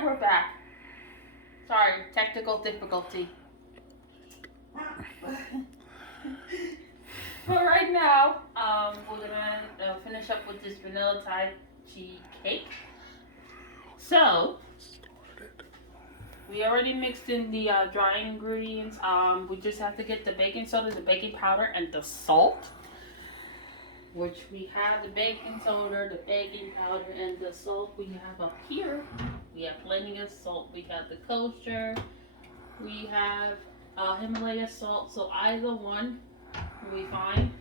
Alright, we're back. Sorry, technical difficulty. But right now, we're gonna finish up with this vanilla Thai cheesecake. So, we already mixed in the dry ingredients. We just have to get the baking soda, the baking powder, and the salt. Which we have the baking soda, the baking powder, and the salt we have up here. We have plenty of salt. We got the kosher. We have Himalaya salt. So either one will be fine.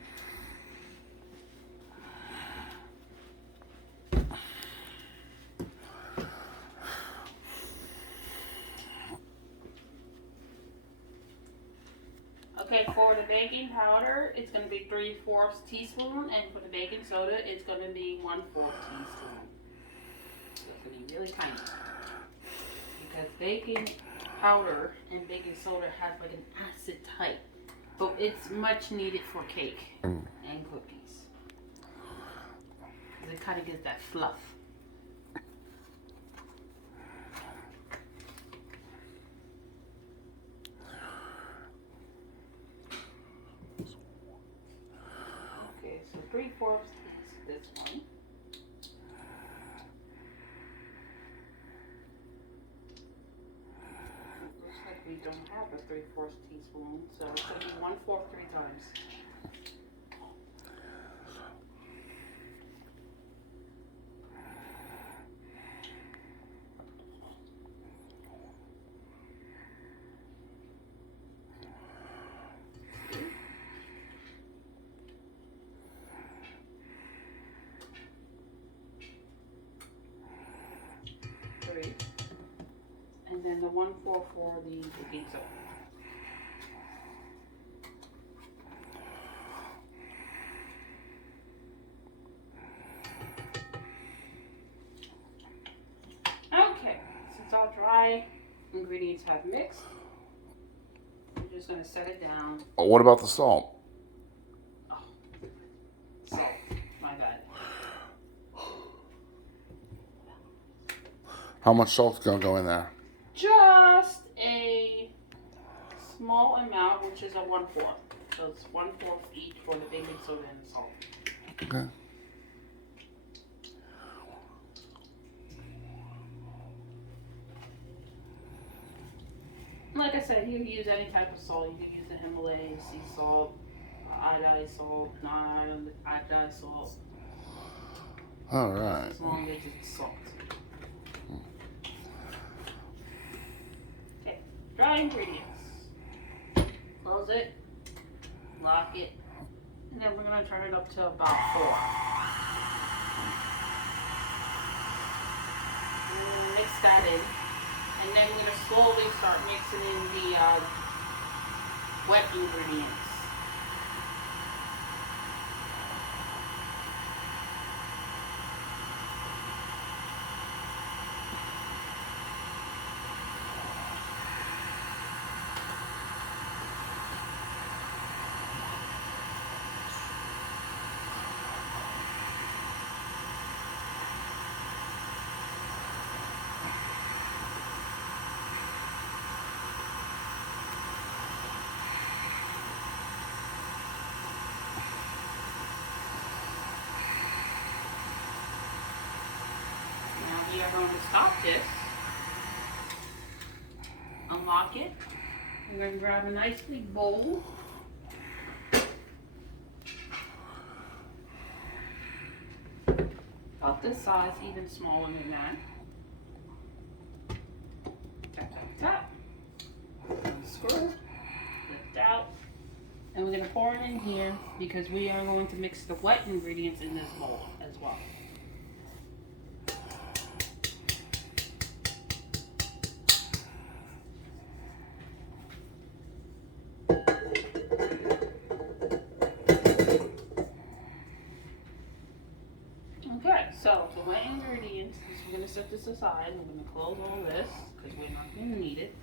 Okay, for the baking powder, it's going to be 3/4 teaspoon, and for the baking soda, it's going to be 1/4 teaspoon. So it's going to be really tiny. Because baking powder and baking soda has like an acid type, but it's much needed for cake and cookies. Because it kind of gives that fluff. So 3/4 this one. Looks like we don't have a 3/4 teaspoon, so it's going to be 1/4 3 times. And then the 1/4 for the baking soda. Okay, since our dry ingredients have mixed, we're just going to set it down. Oh, what about the salt? Oh, salt. My bad. How much salt's gonna go in there? Just a small amount, which is a 1/4. So it's 1/4 each for the baking soda and the salt. Okay. Like I said, you can use any type of salt. You can use the Himalayan sea salt, iodized salt, non-iodized salt. All right. As long as it's salt. Okay, dry ingredients. Close it, lock it, and then we're going to turn it up to about 4. And then mix that in. And then we're going to slowly start mixing in the wet ingredients. We are going to stop this, unlock it. We're going to grab a nice big bowl. About this size, even smaller than that. Tap, tap, tap. Unscrew, lift out. And we're going to pour it in here because we are going to mix the wet ingredients in this bowl as well. Okay, so the wet ingredients, we're going to set this aside. We're going to close all this because we're not going to need it.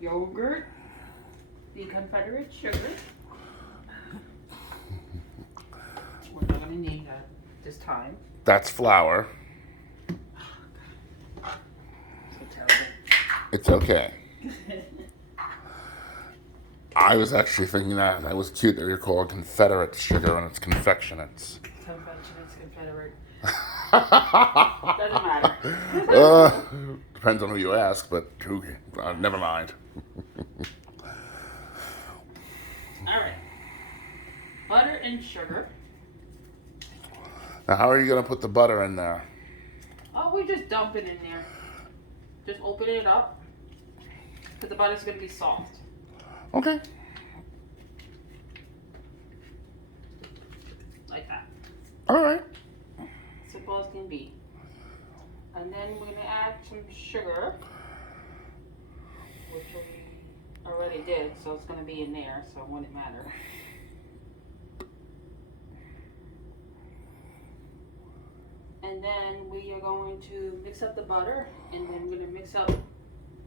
yogurt, the Confederate sugar. We're not going to need that this time. That's flour. So terrible. It's okay. I was actually thinking that was cute that you're called Confederate sugar and it's confectionates. Confederate. Doesn't matter. Depends on who you ask, but never mind. Alright. Butter and sugar. Now, how are you going to put the butter in there? Oh, we just dump it in there. Just open it up. Because the butter's going to be soft. Okay. Like that. All right. Simple as can be. And then we're going to add some sugar. Which we already did, so it's going to be in there, so it wouldn't matter. And then we are going to mix up the butter, and then we're going to mix up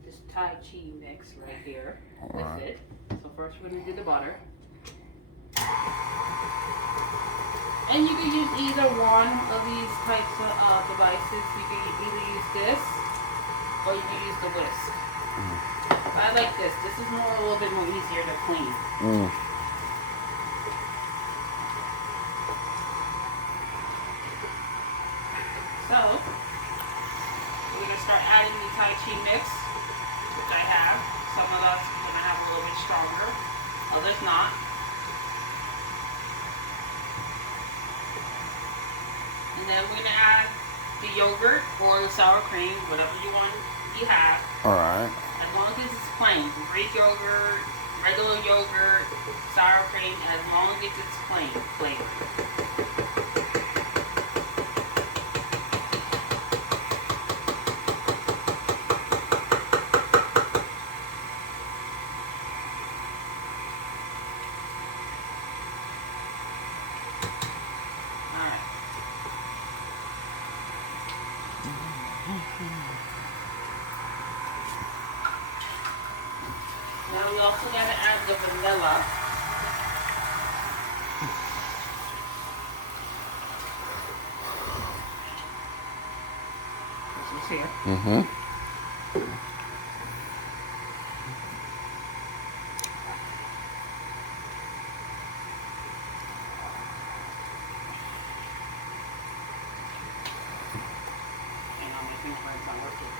this Tai Chi mix right here with it. So first we're going to do the butter. And you can use either one of these types of devices. You can either use this, or you can use the whisk. I like this. This is a little bit more easier to clean. So, we're going to start adding the Tai Chi mix, which I have. Some of us are going to have a little bit stronger, others not. And then we're going to add the yogurt or the sour cream, whatever you have. All right. As long as it's plain. Greek yogurt, regular yogurt, sour cream, as long as it's plain flavor. Now we also got to add the vanilla. This is here. Hang on, my fingerprints aren't working.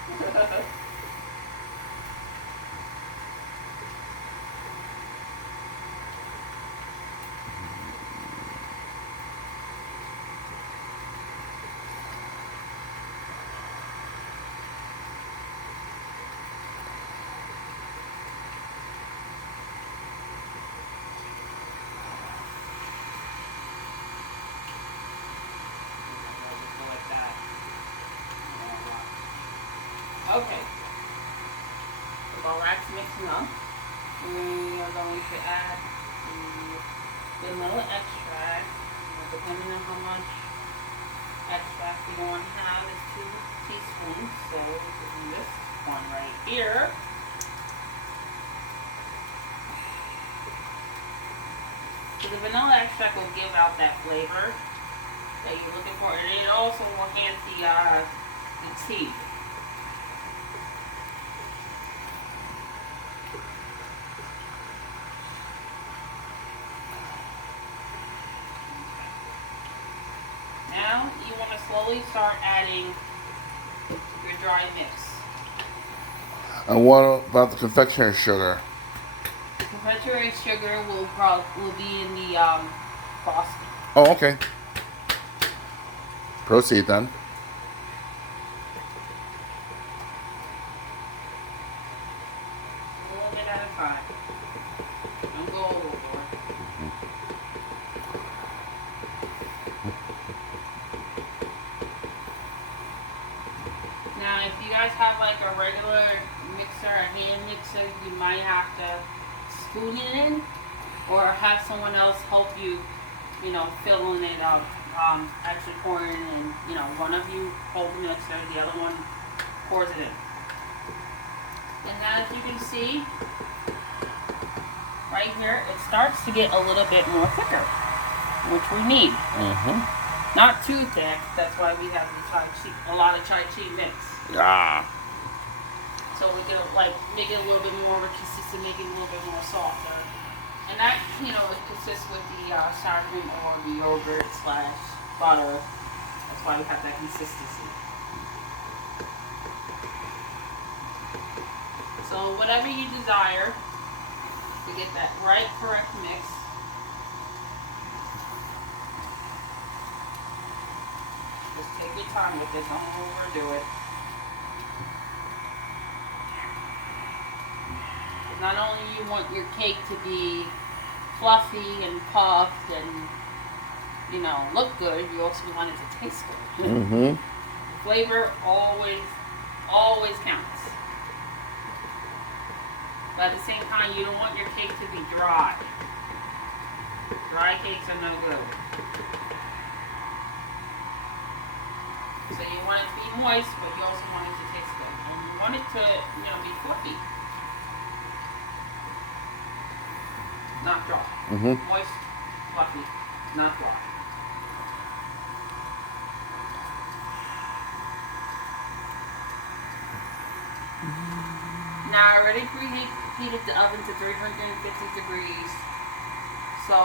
Okay. So while that's mixing up, we are going to add the vanilla extract. Depending on how much extract you want to have, is 2 teaspoons. So we're doing this one right here. So the vanilla extract will give out that flavor that you're looking for, and it also will enhance the tea. Now you want to slowly start adding your dry mix. And what about the confectionery sugar? The confectionery sugar will be in the frosting. Oh, okay. Proceed then. A little bit at a time. Don't go overboard. Now, if you guys have like a regular mixer, a hand mixer, you might have to spoon it in, or have someone else help you, filling it up. Actually pouring it in, one of you holds the mixer, the other one pours it in. And as you can see, right here, it starts to get a little bit more thicker, which we need. Not too thick. That's why we have a lot of chai tea mix. Yeah. So we can like make it a little bit more consistent, make it a little bit more softer. And that, it consists with the sour cream or the yogurt / butter. That's why we have that consistency. So whatever you desire to get that right, correct mix. Just take your time with this, don't overdo it. Not only you want your cake to be fluffy and puffed and, look good, you also want it to taste good. Mm-hmm. Flavor always counts. But at the same time, you don't want your cake to be dry. Dry cakes are no good. So you want it to be moist, but you also want it to taste good. And you want it to, be fluffy. Not dry. Moist, fluffy, not dry. Now I already preheated the oven to 350 degrees. So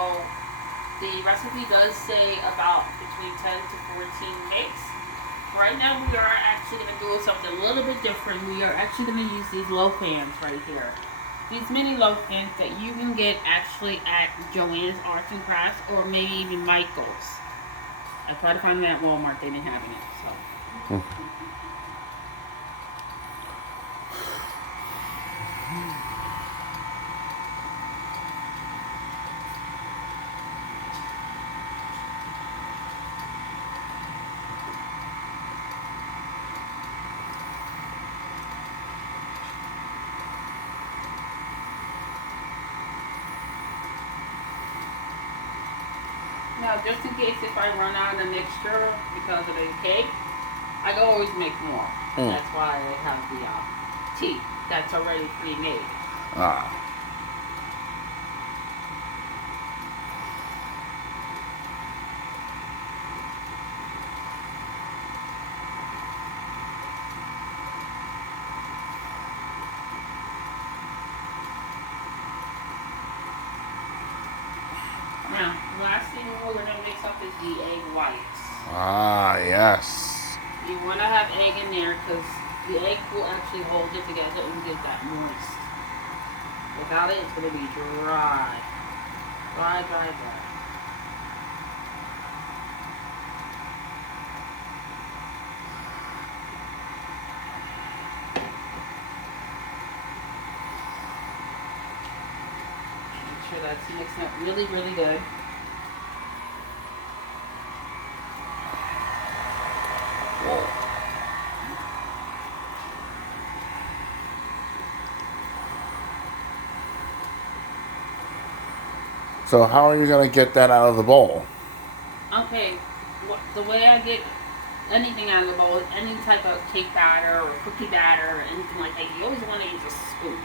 the recipe does say about between 10 to 14 cakes. Right now we are actually going to do something a little bit different. We are actually going to use these loaf pans right here. These mini loaf pans that you can get actually at Joann's Arts and Crafts or maybe even Michael's. I tried to find them at Walmart. They didn't have it. So. Now, just in case if I run out of mixture because of the cake, I can always make more. That's why I have the tea that's already pre-made. Now, the last thing we're going to mix up is the egg whites. Yes. You want to have egg in there because the egg will actually hold it together and get that moist. Without it, it's going to be dry. Dry, dry, dry. Make sure that's mixing up really, really good. So how are you going to get that out of the bowl? Okay, the way I get anything out of the bowl, any type of cake batter or cookie batter or anything like that, you always want to use a spoon.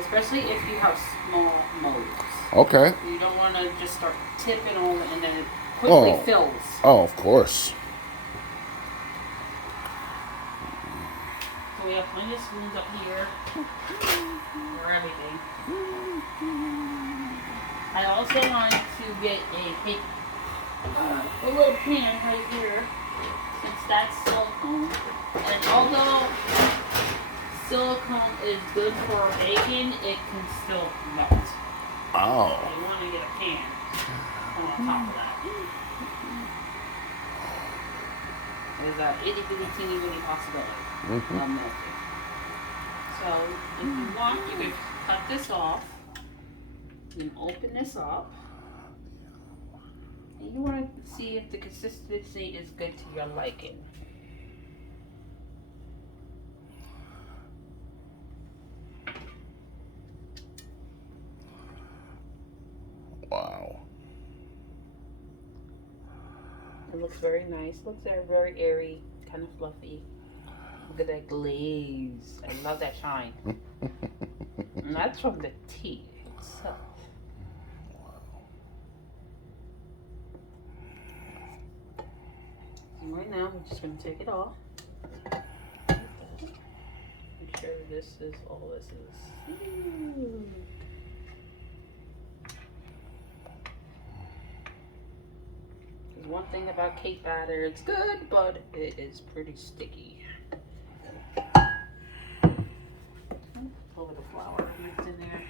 Especially if you have small molds. Okay. You don't want to just start tipping over and then it quickly fills. Oh, of course. So we have plenty of spoons up here for everything. I also want to get a little pan right here, since that's silicone. And although silicone is good for baking, it can still melt. Oh. So you want to get a pan on top of that. There's a itty bitty teeny bitty possibility of melting. So if you want, you can cut this off. You can open this up. And you want to see if the consistency is good to your liking. Wow. It looks very nice. Looks very airy, kind of fluffy. Look at that glaze. I love that shine. And that's from the tea itself. And right now, we're just going to take it off. Make sure this is all this is. There's one thing about cake batter, it's good, but it is pretty sticky. Over the flour mixed in there.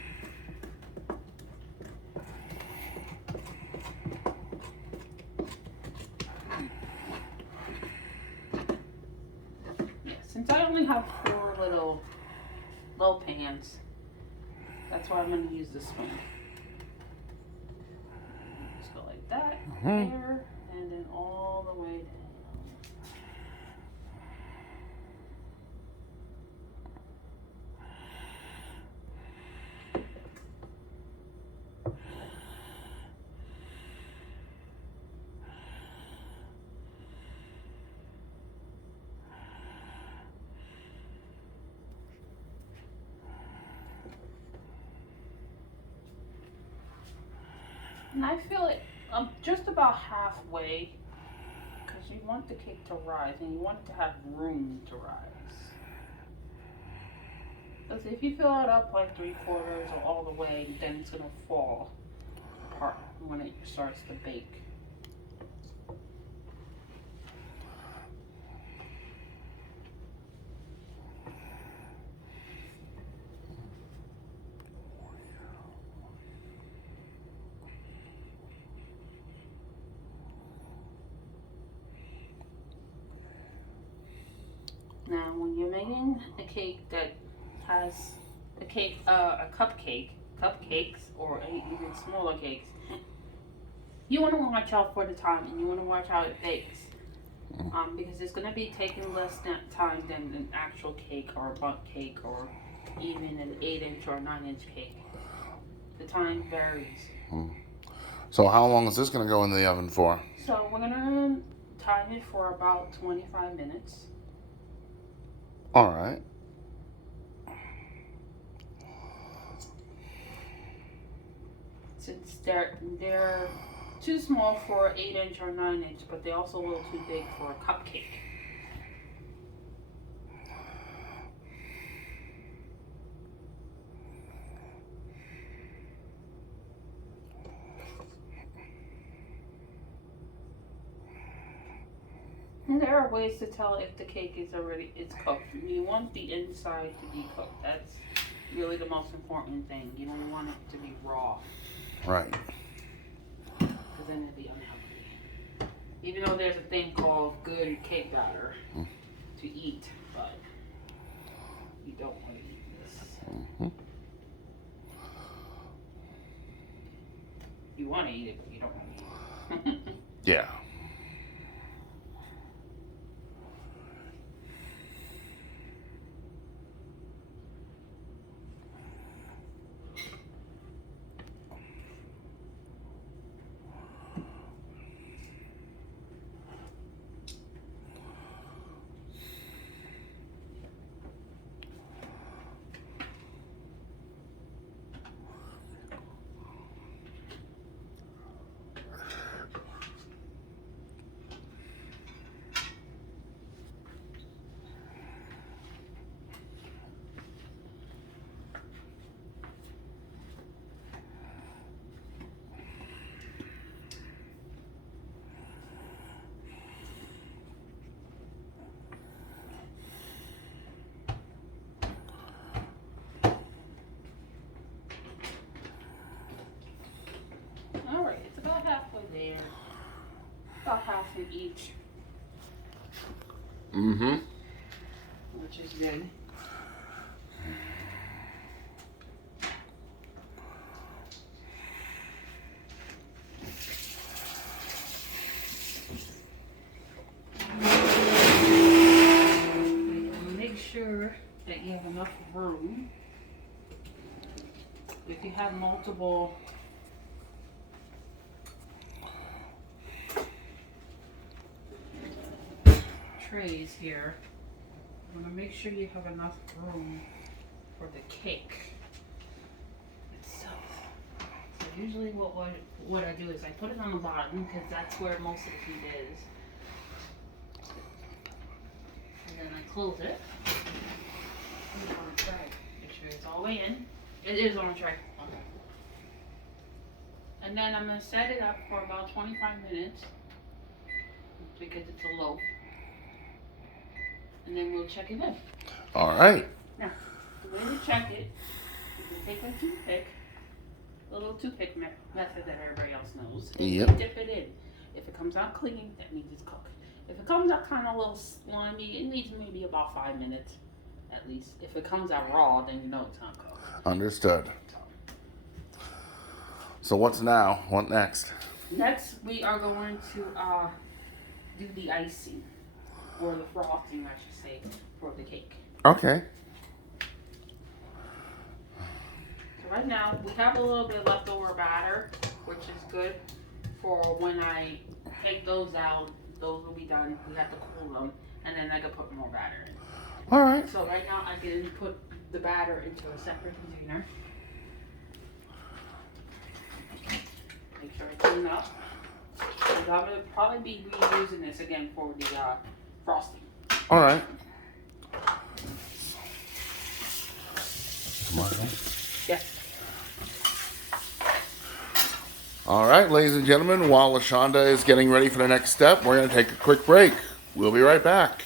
Yeah, since I only have 4 little pans, that's why I'm going to use the spoon. Just go like that, there, and then all the way down. And I feel it just about halfway, because you want the cake to rise and you want it to have room to rise. Because if you fill it up like 3/4 or all the way, then it's going to fall apart when it starts to bake. Now, when you're making a cake that has a cupcakes, or even smaller cakes, you want to watch out for the time, and you want to watch how it bakes, because it's going to be taking less time than an actual cake or a bundt cake or even an 8-inch or 9-inch cake. The time varies. So how long is this going to go in the oven for? So we're going to time it for about 25 minutes. All right. Since they're too small for 8-inch or 9-inch, but they're also a little too big for a cupcake. And there are ways to tell if the cake is cooked. You want the inside to be cooked. That's really the most important thing. You don't want it to be raw. Right. Because then it'd be unhealthy. Even though there's a thing called good cake batter to eat, but you don't want to eat this. You want to eat it, but you don't want to eat it. Yeah. Alright, it's about halfway there. About half in each. Which is good. Make sure that you have enough room. If you have multiple trays here, want to make sure you have enough room for the cake itself. So usually what I do is I put it on the bottom because that's where most of the heat is. And then I close it. Put it on a tray. Make sure it's all the way in. It is on a tray. Okay. And then I'm going to set it up for about 25 minutes because it's a low. And then we'll check it in. All right. Now, the way to check it, you can take a toothpick, a little toothpick method that everybody else knows, and you dip it in. If it comes out clean, that means it's cooked. If it comes out kind of a little slimy, it needs maybe about 5 minutes at least. If it comes out raw, then you know it's not cooked. Understood. So what's now? What next? Next, we are going to do the icing, or the frosting, I should say, for the cake. Okay. So right now, we have a little bit leftover batter, which is good for when I take those out. Those will be done. We have to cool them, and then I can put more batter in. All right. So right now, I can put the batter into a separate container. Make sure I clean up. And I'm going to probably be reusing this again for the frosting. All right. Yes. All right, ladies and gentlemen, while Lashawnda is getting ready for the next step, we're going to take a quick break. We'll be right back.